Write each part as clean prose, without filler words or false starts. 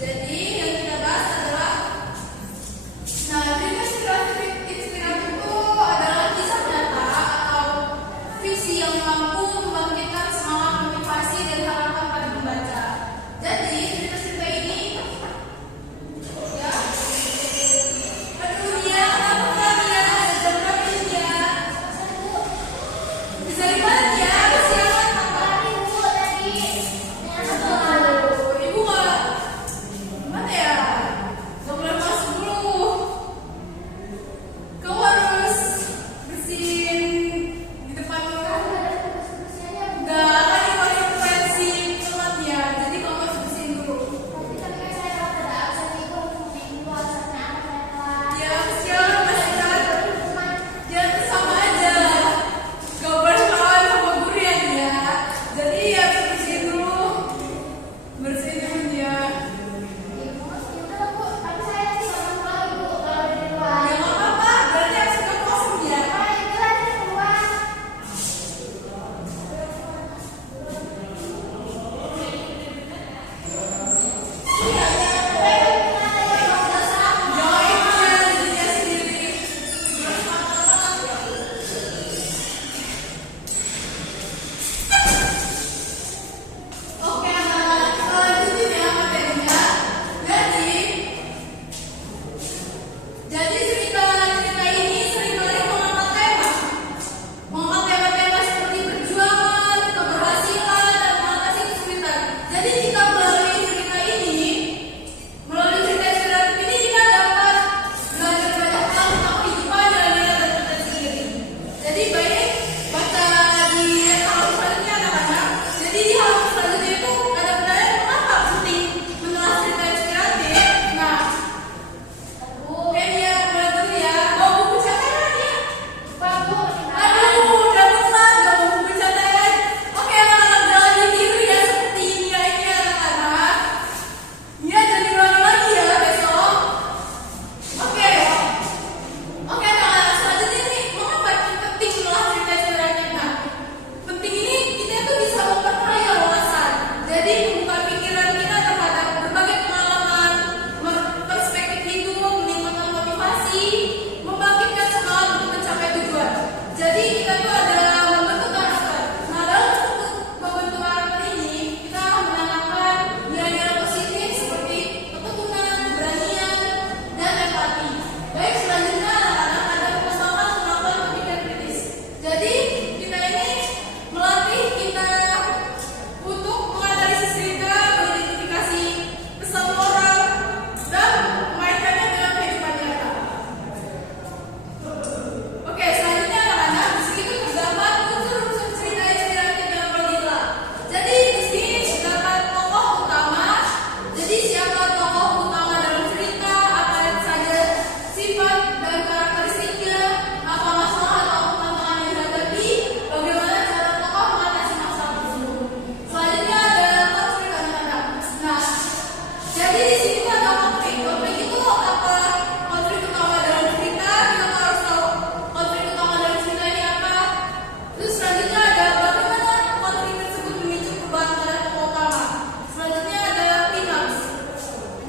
Jadi yang kita bahas adalah, nah, cerita inspiratif itu adalah kisah nyata atau fiksi yang mampu membangkitkan semangat, motivasi, dan harapan pada pembaca. Jadi cerita-cerita ini, ya, aduh dia, kenapa dia, jam berapa ini dia? Bisa di mana dia? Kesiangan apa? Ibu tadi. Ibu nggak, gimana ya? Nggak boleh masuk dulu. Kamu harus bersihin di depan kan? Enggak, kan ini paling fancy tempatnya. Jadi kamu harus bersihin dulu. Ya, kesiangan masih kan? Ya, sama aja. Gak boleh kawan sama guru ya dia. Jadi ya harus bersihin dulu. Bersihin dulu dia. Ya nggak apa-apa, berarti harus ke kosong dia. Jauhin dia sendiri. Oke, anak-anak, kita lanjutin ya materinya. Jadi cerita ini seringkali mengangkat tema seperti perjuangan, keberhasilan, dan mengatasi kesulitan. Jadi kita melalui cerita inspiratif ini kita dapat belajar banyak hal tentang kehidupan, nilai-nilai, dan potensi diri. Jadi baik baca di halaman selanjutnya anak-anak. Jadi di halaman selanjutnya itu ada pertanyaan mengapa penting menelah cerita inspiratif. Nah, oke dia mulai dulu ya. Bawa buku catatan ya. Aduh, udah lupa gak bawa buku catatan. Oke anak-anak, jangan ditiru ya seperti ini anak-anak. Ya jangan diulangi lagi ya besok. Oke anak-anak, selanjutnya nih mengapa penting menelah cerita inspiratif. Nah, penting ini kita tuh bisa memperkaya wawasan. Jadi membuka pikiran kita terhadap berbagai pengalaman, perspektif hidup, meningkatkan motivasi, membangkitkan semangat untuk mencapai tujuan. Jadi kita tuh ada membentuk karakter. Nah, dalam membentuk karakter ini kita akan menanamkan nilai-nilai positif seperti ketekunan, keberanian, dan empati. Baik, selanjutnya anak-anak ada pengembangan kemampuan berpikir kritis. Jadi kita ini melatih kita untuk menganalisis cerita, mengidentifikasi pesan moral, dan mengaitkannya dengan kehidupan nyata. Oke, selanjutnya anak-anak, di sini tuh terdapat unsur-unsur cerita inspiratif yang perlu ditelah. Jadi di sini terdapat tokoh utama. Jadi siapa tokoh utama dalam cerita, apa saja sifat dan karakteristiknya, apa masalah atau tantangan yang dihadapi, bagaimana cara tokoh mengatasi masalah tersebut. Selanjutnya ada konflik anak-anak. Nah, jadi di sini tuh ada konflik. Konflik itu apa? Konflik utama dalam cerita, kita harus tahu konflik utama dalam cerita ini apa. Terus selanjutnya ada bagaimana konflik tersebut memicu perubahan pada tokoh utama. Selanjutnya ada klimaks.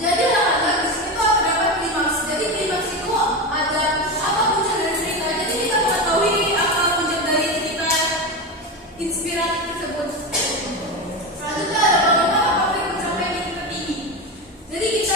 Jadi anak-anak di sini tuh terdapat klimaks. Jadi klimaks itu ada apa punca dari cerita. Jadi kita mengetahui apa punca dari cerita inspiratif tersebut. Selanjutnya ada bagaimana konflik mencapai titik tertinggi. Jadi kita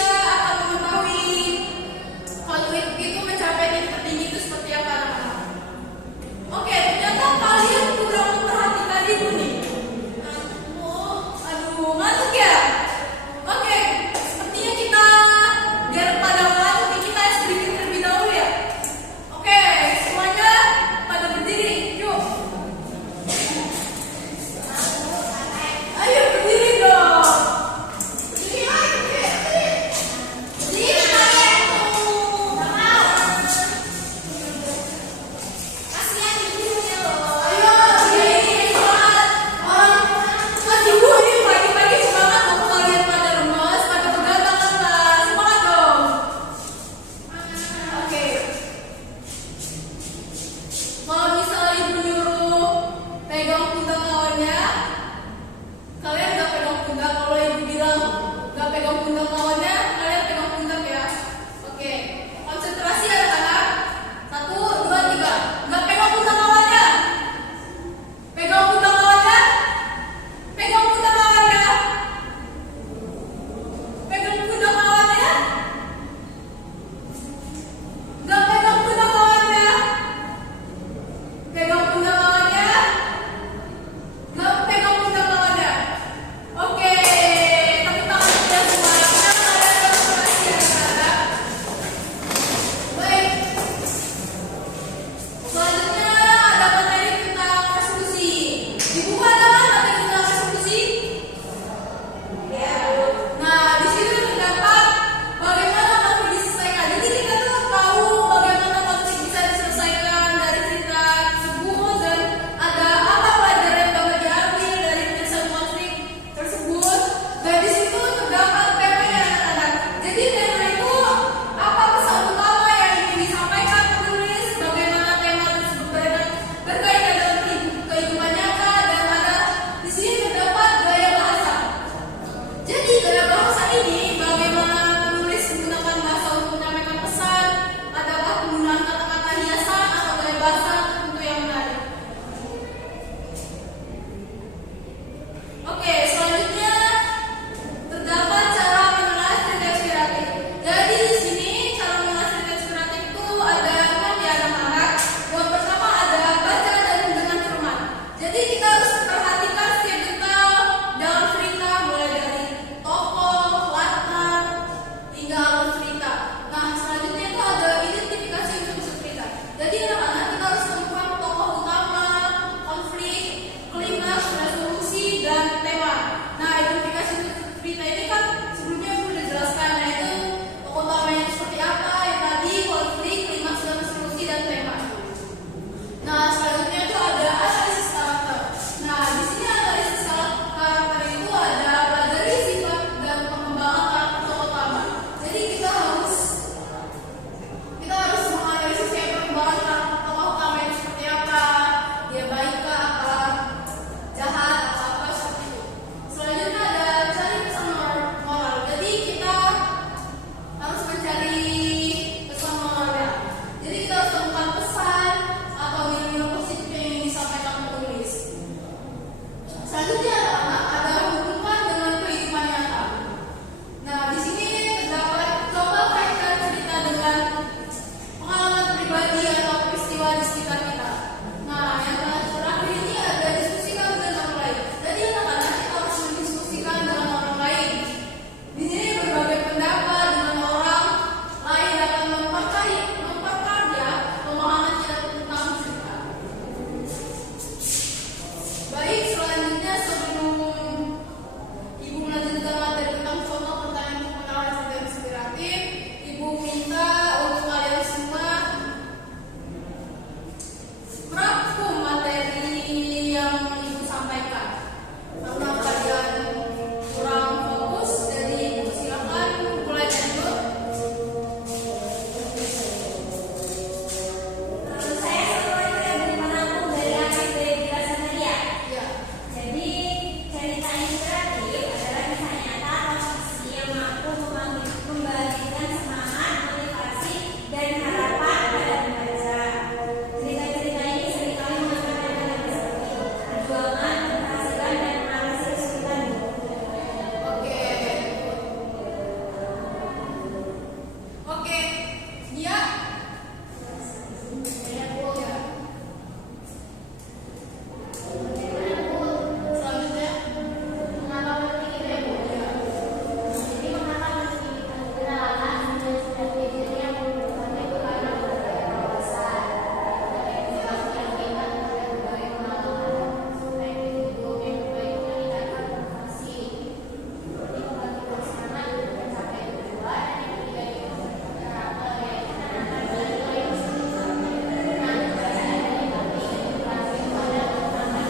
membagikan semangat, motivasi, dan harapan pada pembaca. Cerita-cerita ini seringkali mengangkat tema seperti perjuangan, keberhasilan, dan mengatasi kesulitan. Oke. Oke. Dia selanjutnya. Mengapa penting itu ya, Bu? Jadi mengapa penting kenalan dan sudah pikirnya yang membutuhkannya itu karena berbagai alasan. Motivasi yang kita terhadap berbagai pengalaman supaya hidup yang baik meningkatkan motivasi. Jadi membangkitkan semangat untuk mencapai tujuan, dan yang ketiga itu karakter yang menanamkan nilai-nilai positif. Nah, membaca dan menikmati motivasi pada pengembangan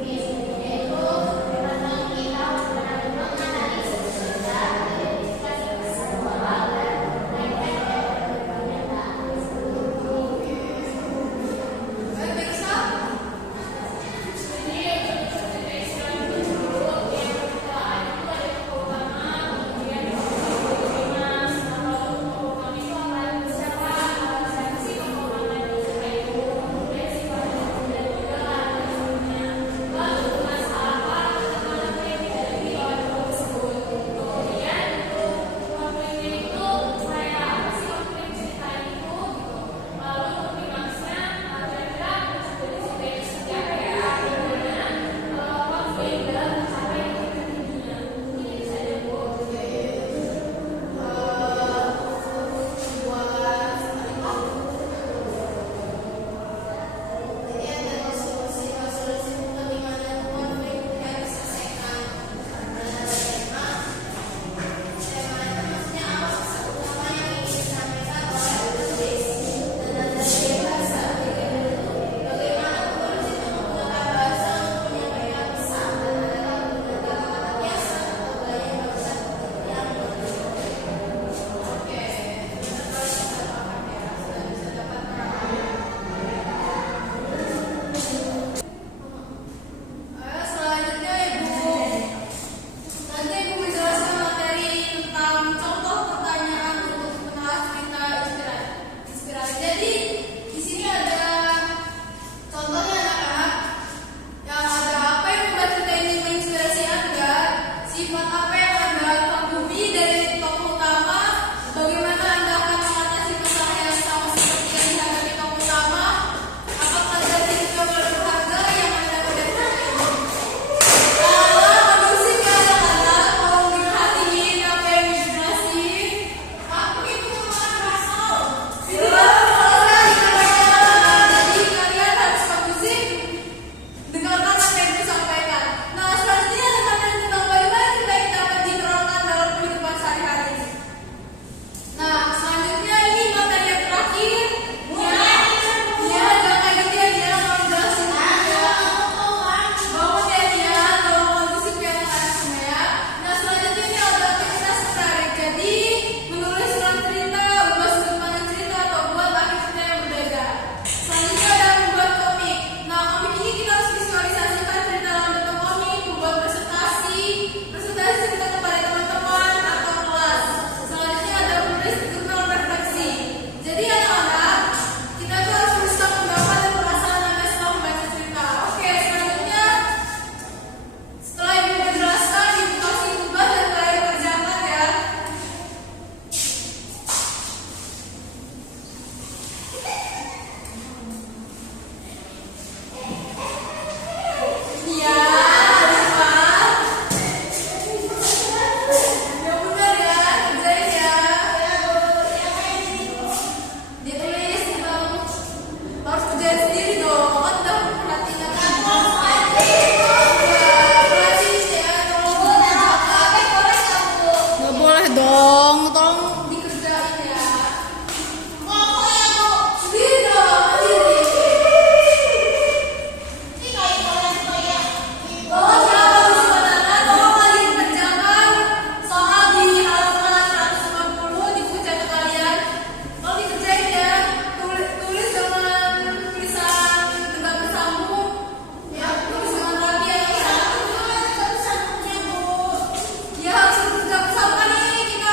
diri sendiri, yaitu memandang kita menganalisis kita, identifikasi persoalan, dan mengaitkan dengan kenyataan. Baik, baik, Sal. Selanjutnya Ibu. Nanti Ibu menjelaskan materi tentang contoh pertanyaan untuk menelaah cerita inspirasi. Jadi di sini ada contohnya anak-anak yang ada apa yang membuat cerita ini menginspirasi Anda, sifat apa yang Anda kagumi dari tokoh utama, bagaimana Anda akan mengatasi masalah yang sama seperti yang dihadapi tokoh utama, apakah ada tips yang berharga yang Anda dapatkan. Musik ya anak-anak, tolong diperhatiin apa yang dijelasin. Aku itu masuk. Jadi kalian harus musik, dengarkan apa yang disampaikan. Nah, selanjutnya ada materi tentang bagaimana cerita yang dapat diterapkan dalam kehidupan sehari-hari. Nah, selanjutnya ini materi yang terakhir. Dia jangan kayak gitu ya, dia mau jelasin aja. Bangun ya dia, tolong musik ya anak-anak semua ya. Nah, selanjutnya ini ada aktivitas menarik. Jadi, menulis surat cerita, ubah sudut pandang cerita, atau buat akhir cerita yang berbeda. Selanjutnya ada membuat komik. Nah, komik ini kita harus visualisasikan cerita dalam bentuk komik, membuat presentasi cerita kepada teman-teman atau kelas. Selanjutnya ada menulis jurnal refleksi. Jadi anak-anak, kita tuh harus bisa pendapat dan perasaan Anda setelah membaca cerita. Oke, selanjutnya setelah Ibu menjelaskan, Ibu kasih tugas dan kalian kerjakan ya. Iya, cepat. Ya benar ya, kerjain ya. Ditulis dong. Harus kerjain sendiri dong. Kan udah perhatikan aku. Ya, perhatiin ya. Nggak boleh dong. Tolong dikerjain ya. Sendiri dong, sendiri. Tolong ya, tolong lagi dikerjakan soal di halaman 150 di buku catatan kalian. Tolong dikerjain ya. Tulis dengan tulisan tegak bersambung. Ya, tulis dengan rapi ya. Ya harus tegak bersambung kan ini kita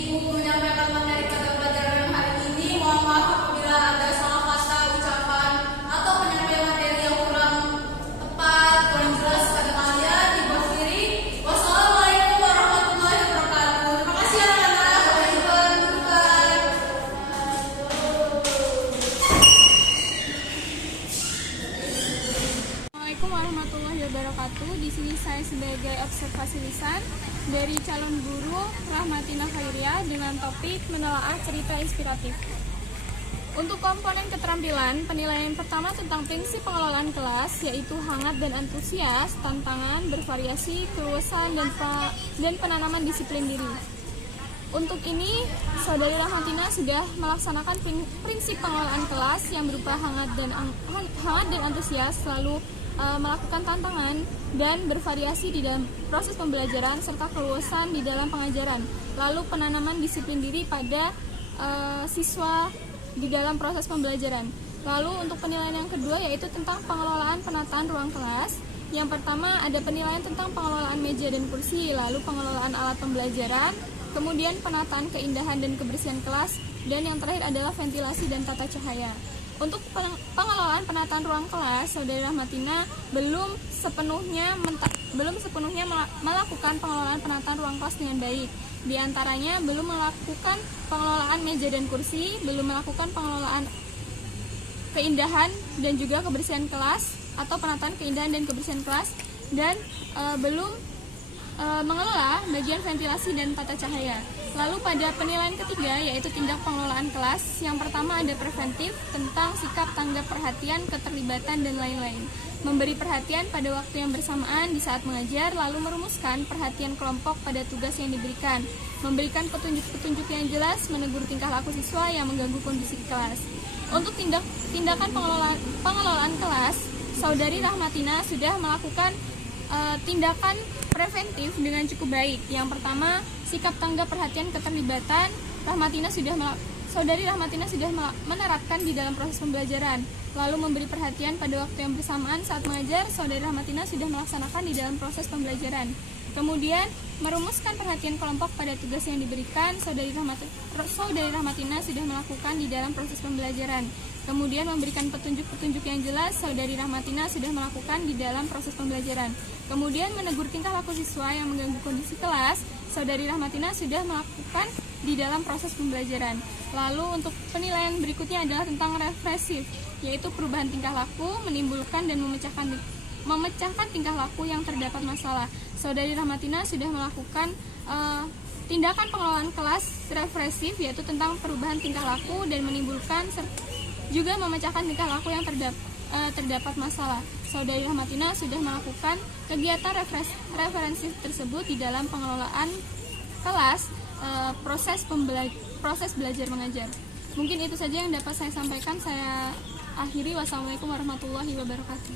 Ibu menyampaikan materi pada pelajaran hari ini. Mohon maaf apabila ada salah kata, ucapan, atau penyampaian materi yang kurang tepat, kurang jelas pada kalian. Ibu akhiri. Wassalamualaikum warahmatullahi wabarakatuh. Terima kasih anak-anak. Sampai jumpa. Goodbye. Assalamualaikum warahmatullahi wabarakatuh. Di sini saya sebagai observasi lisan dari calon guru Rahmatina Khairia dengan topik menelaah cerita inspiratif. Untuk komponen keterampilan, penilaian pertama tentang prinsip pengelolaan kelas yaitu hangat dan antusias, tantangan, bervariasi, keluasan, dan penanaman disiplin diri. Untuk ini, Saudari Rahmatina sudah melaksanakan prinsip pengelolaan kelas yang berupa hangat dan antusias, selalu melakukan tantangan dan bervariasi di dalam proses pembelajaran serta keluasan di dalam pengajaran, lalu penanaman disiplin diri pada siswa di dalam proses pembelajaran. Lalu untuk penilaian yang kedua yaitu tentang pengelolaan penataan ruang kelas. Yang pertama ada penilaian tentang pengelolaan meja dan kursi, lalu pengelolaan alat pembelajaran, kemudian penataan keindahan dan kebersihan kelas, dan yang terakhir adalah ventilasi dan tata cahaya. Untuk pengelolaan penataan ruang kelas, Saudari Rahmatina belum sepenuhnya melakukan pengelolaan penataan ruang kelas dengan baik. Di antaranya belum melakukan pengelolaan meja dan kursi, belum melakukan pengelolaan keindahan dan juga kebersihan kelas atau penataan keindahan dan kebersihan kelas, dan belum mengelola bagian ventilasi dan tata cahaya. Lalu pada penilaian ketiga yaitu tindak pengelolaan kelas, yang pertama ada preventif tentang sikap tanggap perhatian, keterlibatan, dan lain-lain. Memberi perhatian pada waktu yang bersamaan di saat mengajar, lalu merumuskan perhatian kelompok pada tugas yang diberikan. Memberikan petunjuk-petunjuk yang jelas, menegur tingkah laku siswa yang mengganggu kondisi kelas. Untuk tindakan pengelolaan kelas, Saudari Rahmatina sudah melakukan tindakan preventif dengan cukup baik. Yang pertama, sikap tanggap perhatian keterlibatan, Saudari Rahmatina sudah menerapkan di dalam proses pembelajaran. Lalu memberi perhatian pada waktu yang bersamaan saat mengajar, Saudari Rahmatina sudah melaksanakan di dalam proses pembelajaran. Kemudian, merumuskan perhatian kelompok pada tugas yang diberikan, Saudari Rahmatina sudah melakukan di dalam proses pembelajaran. Kemudian memberikan petunjuk-petunjuk yang jelas, Saudari Rahmatina sudah melakukan di dalam proses pembelajaran. Kemudian menegur tingkah laku siswa yang mengganggu kondisi kelas, Saudari Rahmatina sudah melakukan di dalam proses pembelajaran. Lalu untuk penilaian berikutnya adalah tentang represif, yaitu perubahan tingkah laku, menimbulkan dan memecahkan tingkah laku yang terdapat masalah. Saudari Rahmatina sudah melakukan tindakan pengelolaan kelas represif, yaitu tentang perubahan tingkah laku dan menimbulkan juga memecahkan tingkah laku yang terdapat masalah. Saudari Rahmatina sudah melakukan kegiatan referensi tersebut di dalam pengelolaan kelas, proses belajar mengajar. Mungkin itu saja yang dapat saya sampaikan. Saya akhiri. Wassalamualaikum warahmatullahi wabarakatuh.